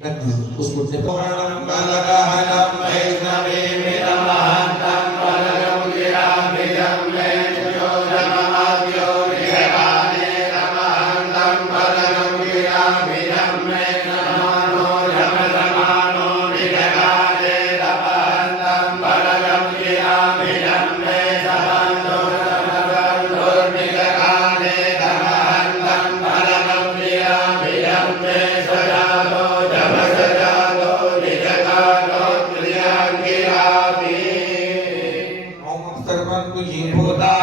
Usmudnya Puranam balagahanam vaisnavimiramahantam valanam giramidam menjojamahadyo nirvane ramahantam valanam giramidam menamano jamasamano nirvane ramahantam valanam giramidam menamano jamasamano nirvane ramahantam valanam giramidam menamano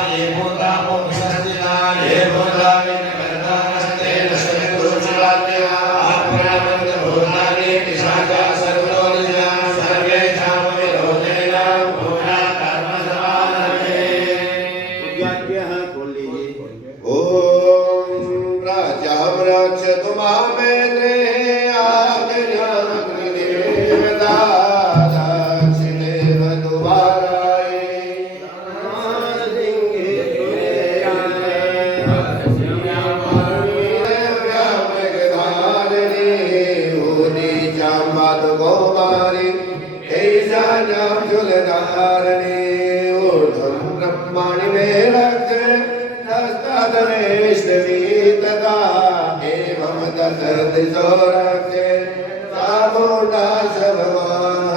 ये भूता मोक्षस्थिता ये भूता विनिर्गतास्ते नश्यते गुरुचरात्या आप्रामन्त भूतानि पिशाचा सर्वोनिजा सर्वेषां विरोधेन भूता कर्म समानते उद्याभ्यः कोल्लिये ओम राजामराक्षतु मामेत्रे आज्ञानकृदेवता दाक्षिणेव दुवाराय गोमारी ऐशान्यां जुलधारणे ऊर्ध्वं ब्रह्माणि मे रक्षे नस्तादनेष्टवी तदा एवं दशदिशो रक्षे सामूढाश भगवान्